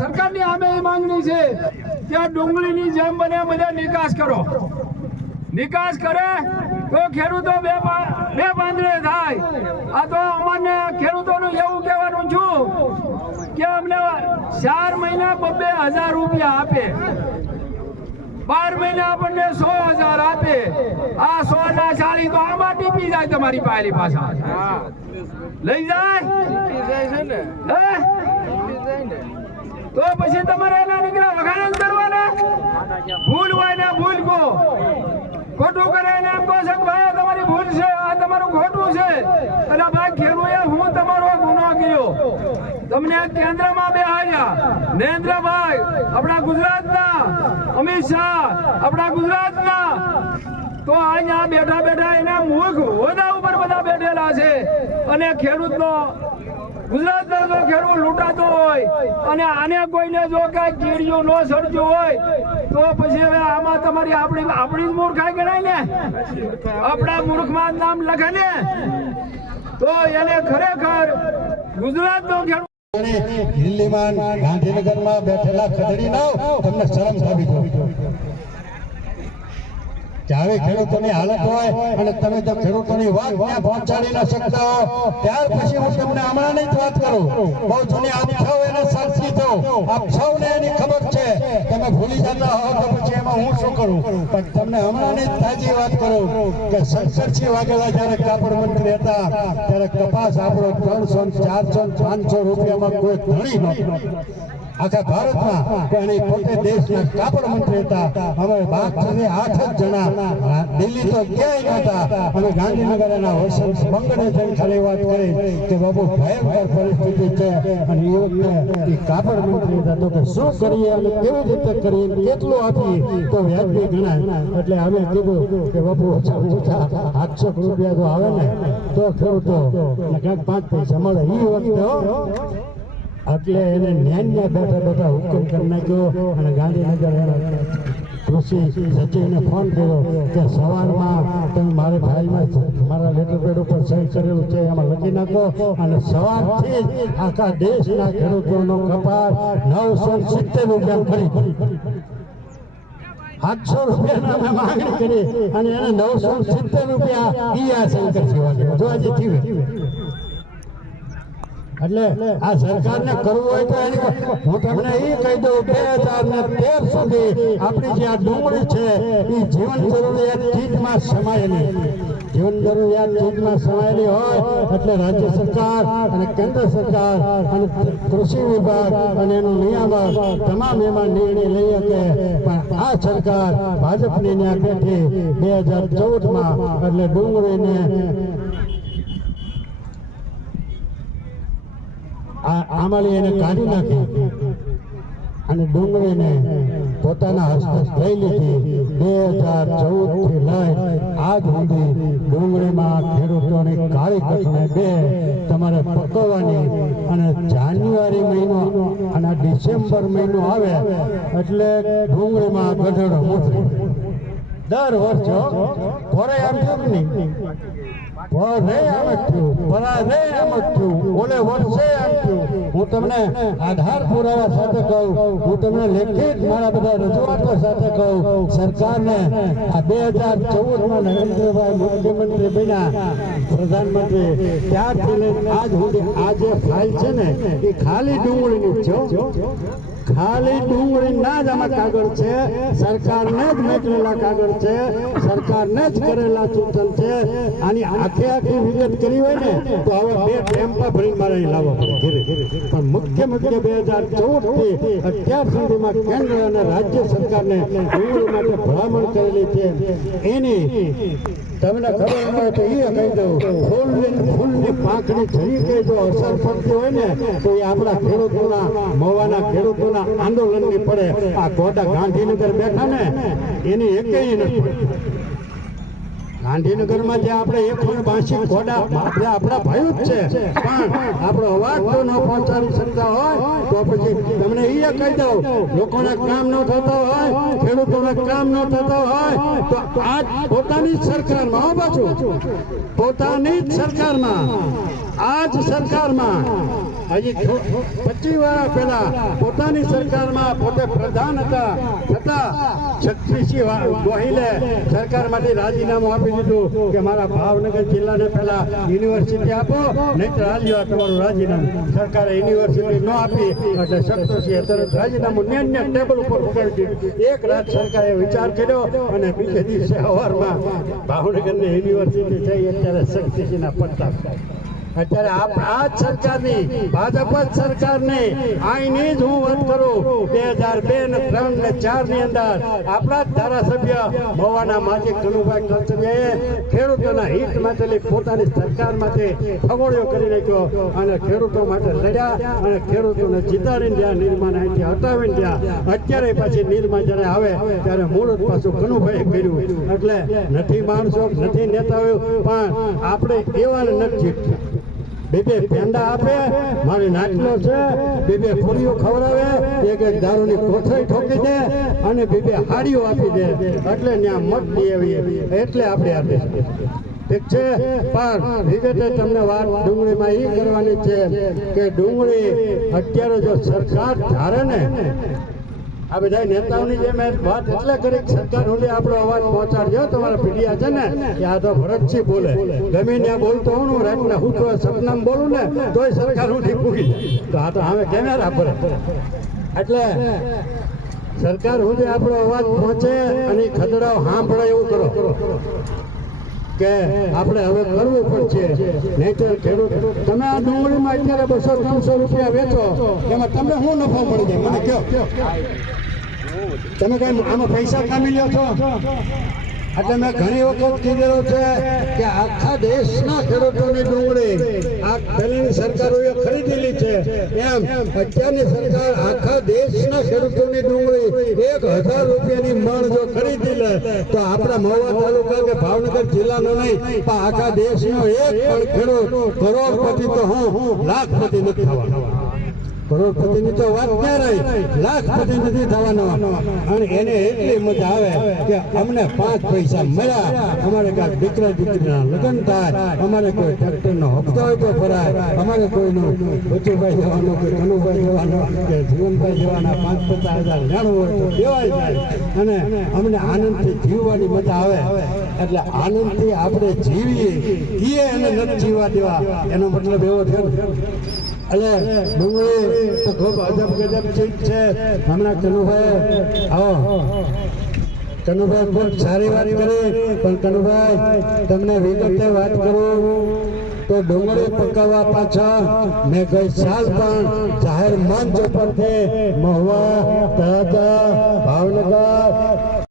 સરકારની સામે એ માંગણી છે કે આ ડુંગળીની જેમ બને બધા નિકાસ કરો. નિકાસ કરે તો ખેડૂતો બે પાંદડે થાય. આ તો અમારે ખેડૂતોનું એવું કહેવાનું છું કે અમને 4 મહિના 2,000 રૂપિયા આપે, 12 મહિના આપણને 100,000 આપે. આ 100 ના 40 તો આમાં ટીપી જાય તમારી પાયલી પાછા લઈ જાય તો પછી તમારે એના નીકળ્યા વખાણ કરવાના. ભૂલ હોય ને ભૂલ કો, ખોટું કરે ને એમ કહો છો કે ભાઈ તમારી ભૂલ છે, આ તમારું ખોટું છે. અને ભાઈ ખેડૂએ હું તમારો ગુનો કર્યો, તમને કેન્દ્રમાં બેહાડ્યા. નરેન્દ્રભાઈ આપણા ગુજરાતના, અમિત શાહ આપણા ગુજરાતના, તો અહીંયા બેઠા બેઠા એના મુખ હોદ્દા ઉપર બધા બેઠેલા છે. અને ખેડૂતનો ગુજરાતનો જો ખેડૂત લૂંટાતો હોય અને આને કોઈને જો કઈ કીડીઓ ન સર્જ્યું હોય તો પછી હવે આમાં તમારી આપણી જ મૂર્ખાઈ ગણાય ને. આપણા મૂર્ખમાં નામ લખે ને તો એને ખરેખર ગુજરાતનો ખેડૂત દિલ્હીમાં ગાંધીનગરમાં બેઠેલા ખદડી નાવ તમને શરમ થવી જોઈએ. જ્યારે ખેડૂતોની હાલત હોય અને તમે જો ખેડૂતોની વાત ત્યાં પહોંચાડી ન શકતા હો ત્યાર પછી હું તમને હમણાં જ વાત કરું. બહુ જૂની આપ સૌ એને સાચી છો, આપ સૌને એની ખબર છે. તમે ભૂલી જતા હો તો પછી એમાં હું શું કરું? પણ તમને હમણાં જ તાજી વાત કરું કે શંકરસિંહ વાઘેલા જયારે કાપડ મંત્રી હતા ત્યારે કપાસ આપણો 300, 400, 500 રૂપિયામાં કોઈ ધણી નહોતો આખા ભારતમાં. અને પોતે દેશના કાપડ મંત્રી હતા. અમે 8 જ જણા દિલ્હી તો ક્યાંય નહોતા. અમે ગાંધીનગર એના બંગડે જઈને ખાલી વાત કરી કે બાબુ ભયંકર પરિસ્થિતિ છે. અને એ વખતે એ કાપડ મંત્રી હતા તો કે શું કરીએ અને કેવી રીતે કરીએ, કેટલું આપીએ તો વ્યાજબી ગણાય. એટલે અમે કીધું કે બાબુ ઓછા 800 રૂપિયા તો આવે ને તો ખેડૂતો ક્યાંક 5 પૈસા મળે. એ વખતે એટલે એને ન્યાયમાં બેઠા બેઠા હુકમ કરી નાખ્યો. અને ગાંધીનગર એના કૃષિ સચિવને ફોન કર્યો કે સવારમાં તમે મારે ફાઇલમાં મારા લેટર પેડ ઉપર સહી કરેલું છે એમાં લખી નાખો. અને સવારથી જ આખા દેશના ખેડૂતોનો કપાસ 970 રૂપિયા ખરીદ 800 રૂપિયાના અમે માંગણી કરી અને એને 970 રૂપિયા શંકરસિંહ વાઘેલા જો આજે થયું. એટલે આ સરકારને કરવું હોય તો હું તમને એ કહી દઉં 2013 સુધી આપણી જે આ ડુંગળી છે એ જીવન જરૂરિયાત ચીજમાં સમાયેલી હોય એટલે રાજ્ય સરકાર અને કેન્દ્ર સરકાર અને કૃષિ વિભાગ અને એનું નિયામક તમામ એમાં નિર્ણય લઈ શકે. પણ આ સરકાર ભાજપની ત્યાં બેઠી 2014માં એટલે ડુંગળીને આમાલી એને કાઢી નાખી અને ડુંગળીને પોતાના હસ્તક લઈ લીધી. 2014 થી લઈ આજ સુધી ડુંગળીમાં ખેડૂતોની કાળી કઠણે તમારે પકવવાની. અને જાન્યુઆરી મહિનો અને ડિસેમ્બર મહિનો આવે એટલે ડુંગળીમાં ગધેડો મોકલી દર વર્ષે ભરે આમ થયું નહીં ઓલે વર્ષે આમ થયું. હું તમને આધાર પુરાવા સાથે કહું, હું તમને લેખિત મારા બધા રજૂઆતો સાથે કહું. સરકારને આ 2014માં નરેન્દ્રભાઈ મુખ્યમંત્રી બન્યા પ્રધાનમંત્રી ત્યારથી લઈને આજ સુધી આ જે ફાઇલ છે ને એ ખાલી ડુંગળીની છે. ખાલી ડુંગળીના જ આમાં કાગળ છે. સરકારને જ મોકલેલા કાગળ છે, સરકારને જ કરેલા સૂચન છે. આની આખી વિગત કરી હોય ને તો હવે 2 ટેમ્પા ભરી મારે લાવવા પડે. પણ મુખ્ય 2014 થી અત્યાર સુધીમાં કેન્દ્ર અને રાજ્ય સરકારને ડુંગળી માટે ભલામણ કરેલી છે. એની તમને ખબર ન હોય તો એ કહી દઉં, ફૂલની પાંખની તરીકે જો અસર પડતી હોય ને તો એ આપણા ખેડૂતોના મવાના ખેડૂતોના આંદોલનની પડે. આ ગોડા ગાંધીનગર બેઠા ને એની એકેય નથી. ગાંધીનગરમાં જે આપણે 182 ઘોડા આપણા ભાઈઓ જ છે, પણ આપણો અવાજ જો ન પહોંચાડી શકતા હોય તો પછી તમને એ કહી દઉં, લોકોને કામ ન થતા હોય, ખેડૂતોને કામ ન થતા હોય તો આ પોતાની જ સરકારમાં પાછું પોતાની જ સરકારમાં આ જ સરકારમાં હજી 25 વર્ષ પહેલા પોતાની સરકારમાં પોતે પ્રધાન હતા છતાં શક્તિસિંહ ગોહિલે સરકારમાંથી રાજીનામું આપી દીધું કે મારા ભાવનગર જિલ્લાને પહેલા યુનિવર્સિટી આપો, નહીં હાલ્યો તમારું રાજીનામું. સરકારે યુનિવર્સિટી ન આપી એટલે શક્તિસિંહે તરત રાજીનામું ન્યા ટેબલ ઉપર ઉગાડી દીધું. એક રાત સરકારે વિચાર કર્યો અને બીજે દિવસે સવારમાં ભાવનગરની યુનિવર્સિટી થઈ. અત્યારે શક્તિસિંહના પડતા અત્યારે આ જ સરકારની ભાજપ જ સરકારની આઈની જ હું વાત કરું 2002 ને 3 ને 4 ની અંદર આપણા જ ધારાસભ્ય મવાના માજી કનુભાઈ કલચરિયાએ ખેડૂતોના હિત માટે પોતાની સરકારમાંથી ફગોળિયો કરી નાખ્યો અને ખેડૂતો માટે લડ્યા અને ખેડૂતોને જીતાડીને ત્યાં નિર્માણ અહીંથી હટાવીને ત્યાં અત્યારે પાછી નિર્માણ જ્યારે આવે ત્યારે મુહૂર્ત પાછું કનુભાઈએ કર્યું. એટલે નથી માણસો નથી નેતાઓ પણ આપણે એવાને નથી જીતતા. બે પેંડા આપે, મારી નાટલો છે, બે પૂરીઓ ખવડાવે, એક દારૂની કોથળી ઠોકી દે અને બે હાડીઓ આપી દે એટલે ત્યાં મત દેવી એટલે આપણે આપીએ. ઠીક છે, પણ વિગતે તમને વાત ડુંગળીમાં એ કરવાની છે કે ડુંગળી અત્યારે જો સરકાર ધારે ને આ બધા નેતાઓની જે મેં વાત એટલે કરી સરકાર સુધી આપણો અવાજ પહોંચાડજો. તમારા પીડિયા છે ને એ આ તો ભરતજી બોલે, ગમે ત્યાં બોલતો હું રાતના હું તો સપનામાં બોલું ને તોય સરકાર સુધી પૂગી જાય. તો આ તો હવે કેમેરા પર એટલે સરકાર સુધી આપણો અવાજ પહોંચે અને ખદડાઓ સાંભળે એવું કરો કે આપણે હવે કરવું પડશે. નહીંતર ખેડૂત તમે આ ડુંગળીમાં અત્યારે 200-300 રૂપિયા વેચો એમાં તમને શું નફો મળી જાય મને કહો. તમે કઈ આમાં પૈસા કામી લ્યો છો? એટલે મેં ઘણી વખત કીધેલું છે કે આખા દેશના ખેડૂતોની ડુંગળી આ પહેલાની સરકારોએ ખરીદેલી છે એમ અત્યારની સરકાર આખા દેશના ખેડૂતોની ડુંગળી 1000 રૂપિયાની મણ જો ખરીદી લે તો આપણા મહુવા તાલુકા કે ભાવનગર જિલ્લાનો નહીં પણ આખા દેશનો એક પણ ખેડૂત કરોડપતિ તો હું લાખપતિ નથી થવાનો. કરોડપતિની તો વાત ક્યાં રહી, લાખપતિ નથી થવાનો. અને એને એટલી મજા આવે કે અમને 5 પૈસા મળ્યા, અમારે કાંઈક દીકરા દીકરીના લગ્ન થાય, અમારે કોઈ ટ્રેક્ટરનો હપ્તો હોય તો ભરાય, અમારે કોઈનું બચુભાઈ જવાનો કે કનુભાઈ જવાનો કે જીવનભાઈ જવાના 5-50 હજાર લેણું હોય તો દેવાય જાય અને અમને આનંદથી જીવવાની મજા આવે. એટલે આનંદથી આપણે જીવીએ એ એને નથી જીવવા દેવા, એનો મતલબ એવો થયો. એટલે ડુંગળી તો ખૂબ અજબ ગજબ ચીજ છે. હમણાં કનુભાઈ આવો, કનુભાઈ ખૂબ સારી વાત કરી પણ કનુભાઈ તમને વિગતે વાત કરું તો ડુંગળી પકાવવા પાછળ મેં ગઈ સાલ પણ જાહેર મંચ ઉપરથી મહુવા, તળાજા, ભાવનગર